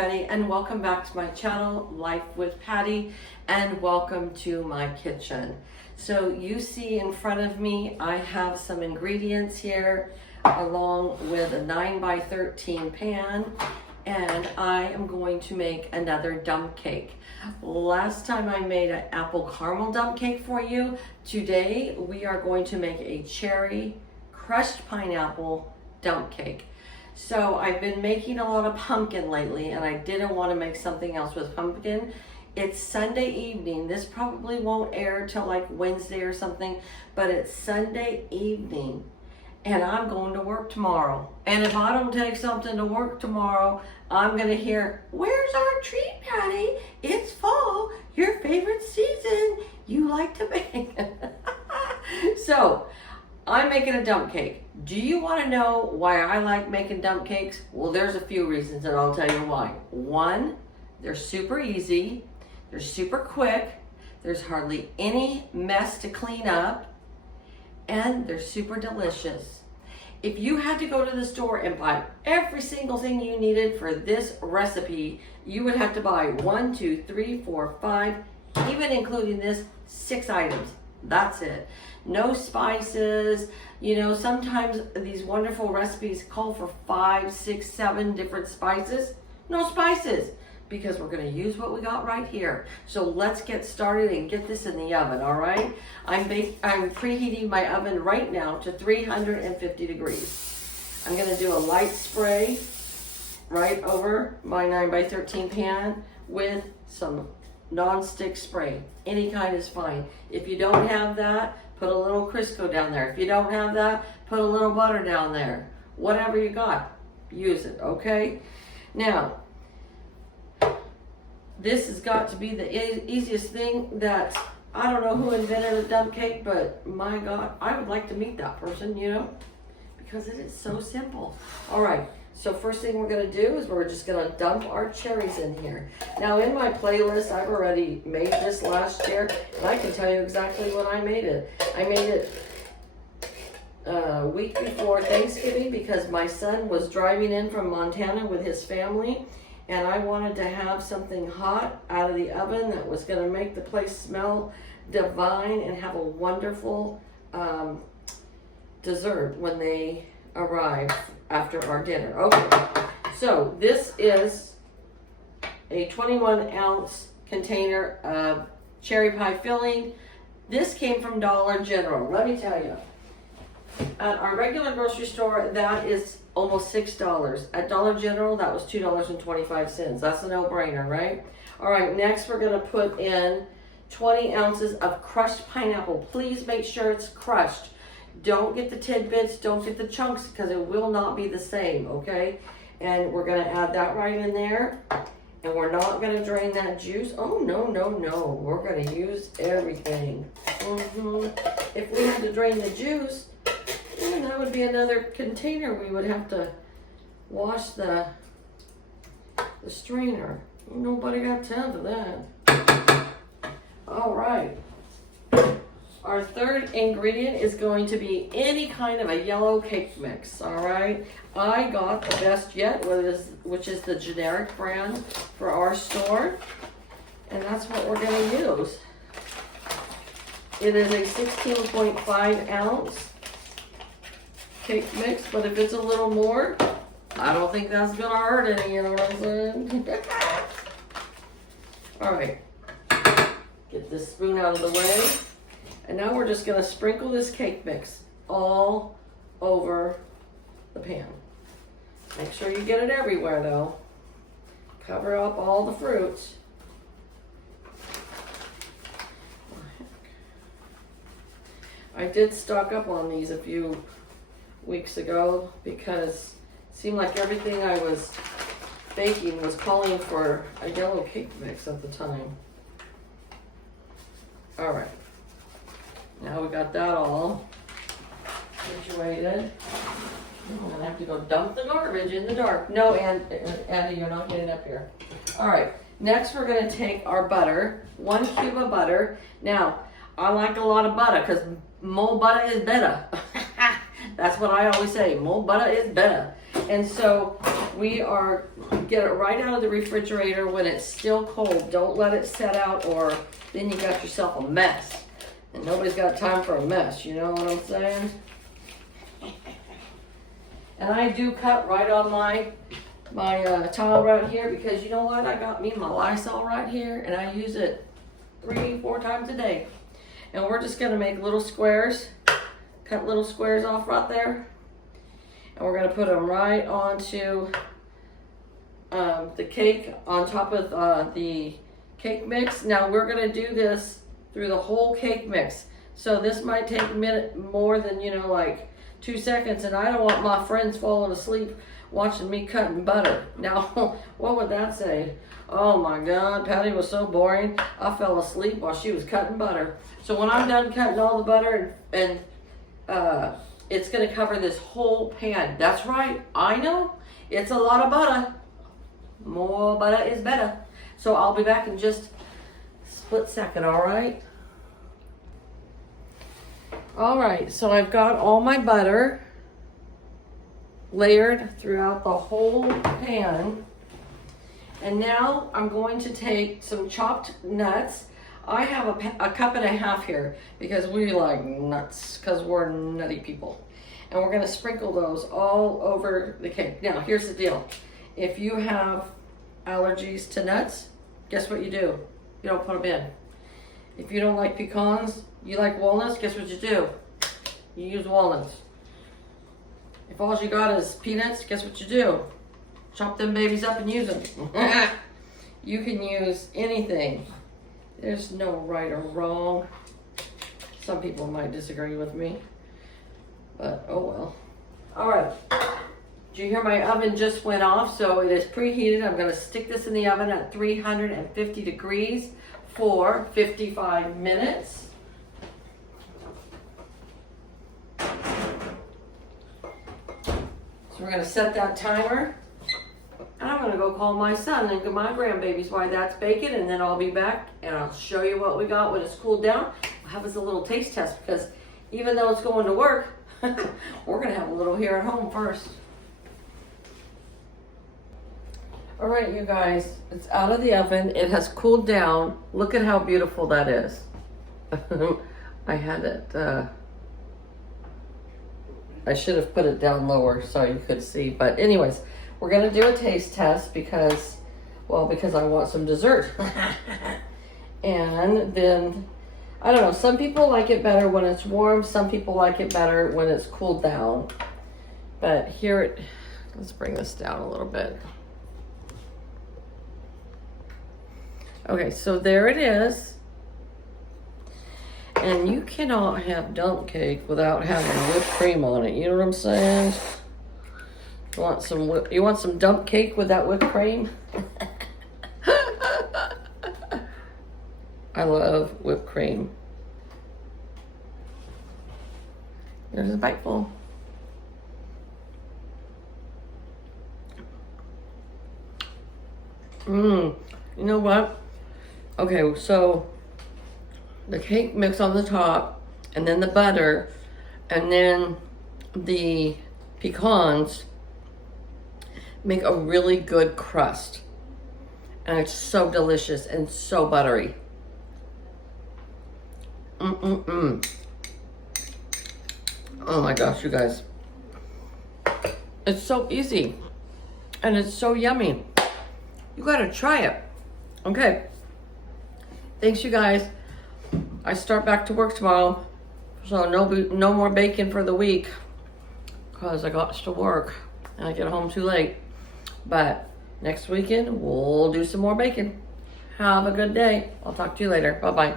everybody, and welcome back to my channel, Life with Patty, and welcome to my kitchen. So you see in front of me, I have some ingredients here along with a 9x13 pan, and I am going to make another dump cake. Last time I made an apple caramel dump cake for you. Today we are going to make a cherry crushed pineapple dump cake. So I've been making a lot of pumpkin lately, and I didn't want to make something else with pumpkin. It's Sunday evening. This probably won't air till like Wednesday or something, but it's Sunday evening and I'm going to work tomorrow. And if I don't take something to work tomorrow, I'm gonna hear, "Where's our treat, Patty? It's fall, your favorite season. You like to bake." So I'm making a dump cake. Do you want to know why I like making dump cakes? Well, there's a few reasons, and I'll tell you why. One, they're super easy, they're super quick, there's hardly any mess to clean up, and they're super delicious. If you had to go to the store and buy every single thing you needed for this recipe, you would have to buy 1, 2, 3, 4, 5, even including this, 6 items. That's it. No spices. You know, sometimes these wonderful recipes call for 5, 6, 7 different spices. No spices, because we're going to use what we got right here. So let's get started and get this in the oven, all right? I'm preheating my oven right now to 350 degrees. I'm going to do a light spray right over my 9x13 pan with some non-stick spray. Any kind is fine. If you don't have that, put a little Crisco down there. If you don't have that, put a little butter down there. Whatever you got, use it, okay? Now, this has got to be the easiest thing that, I don't know who invented a dump cake, but my God, I would like to meet that person, you know, because it is so simple. All right, so first thing we're gonna do is we're just gonna dump our cherries in here. Now in my playlist, I've already made this last year, and I can tell you exactly when I made it. I made it a week before Thanksgiving because my son was driving in from Montana with his family, and I wanted to have something hot out of the oven that was gonna make the place smell divine and have a wonderful dessert when they arrive after our dinner. Okay, so this is a 21-ounce container of cherry pie filling. This came from Dollar General. Let me tell you, at our regular grocery store, that is almost $6. At Dollar General, that was $2.25. That's a no-brainer, right? All right, next we're gonna put in 20 ounces of crushed pineapple. Please make sure it's crushed. Don't get the tidbits, don't get the chunks, because it will not be the same, okay? And we're gonna add that right in there. And we're not gonna drain that juice. Oh, no, no, no. We're gonna use everything. If we had to drain the juice, then that would be another container. We would have to wash the strainer. Nobody got time for that. All right. Our third ingredient is going to be any kind of a yellow cake mix, all right? I got the best yet, which is the generic brand for our store, and that's what we're gonna use. It is a 16.5 ounce cake mix, but if it's a little more, I don't think that's gonna hurt any, you know what I'm saying? All right, get this spoon out of the way. And now we're just gonna sprinkle this cake mix all over the pan. Make sure you get it everywhere though. Cover up all the fruits. I did stock up on these a few weeks ago because it seemed like everything I was baking was calling for a yellow cake mix at the time. All right. Now we got that all situated. I'm gonna have to go dump the garbage in the dark. No, Andy, you're not getting up here. All right, next we're gonna take our butter, 1 cube of butter. Now, I like a lot of butter because more butter is better. That's what I always say, more butter is better. And so we are, get it right out of the refrigerator when it's still cold. Don't let it set out, or then you got yourself a mess. And nobody's got time for a mess, you know what I'm saying? And I do cut right on my tile right here, because you know what? I got me my Lysol right here, and I use it 3-4 times a day. And we're just gonna make little squares, cut little squares off right there. And we're gonna put them right onto the cake, on top of the cake mix. Now we're gonna do this through the whole cake mix. So this might take a minute more than, you know, like 2 seconds, and I don't want my friends falling asleep watching me cutting butter. Now, what would that say? Oh my God, Patty was so boring. I fell asleep while she was cutting butter. So when I'm done cutting all the butter, and it's gonna cover this whole pan. That's right, I know, it's a lot of butter. More butter is better. So I'll be back in just a split second, all right? All right, so I've got all my butter layered throughout the whole pan. And now I'm going to take some chopped nuts. I have a cup and a half here, because we like nuts, because we're nutty people. And we're gonna sprinkle those all over the cake. Now, here's the deal. If you have allergies to nuts, guess what you do? You don't put them in. If you don't like pecans, you like walnuts, guess what you do? You use walnuts. If all you got is peanuts, guess what you do? Chop them babies up and use them. You can use anything. There's no right or wrong. Some people might disagree with me, but oh well. All right. Did you hear my oven just went off? So it is preheated. I'm gonna stick this in the oven at 350 degrees for 55 minutes. So we're gonna set that timer. And I'm gonna go call my son and my grandbabies why that's baking, and then I'll be back and I'll show you what we got when it's cooled down. I'll have us a little taste test, because even though it's going to work, we're gonna have a little here at home first. All right, you guys, it's out of the oven. It has cooled down. Look at how beautiful that is. I had it, I should have put it down lower so you could see, but anyways, we're gonna do a taste test because I want some dessert. And then, I don't know, some people like it better when it's warm, some people like it better when it's cooled down. But here, let's bring this down a little bit. Okay, so there it is. And you cannot have dump cake without having whipped cream on it. You know what I'm saying? You want some dump cake with that whipped cream? I love whipped cream. There's a biteful. You know what? Okay, so the cake mix on the top, and then the butter, and then the pecans make a really good crust. And it's so delicious and so buttery. Oh my gosh, you guys. It's so easy. And it's so yummy. You gotta try it. Okay. Thanks, you guys. I start back to work tomorrow. So no more bacon for the week, because I got to work and I get home too late. But next weekend, we'll do some more bacon. Have a good day. I'll talk to you later. Bye-bye.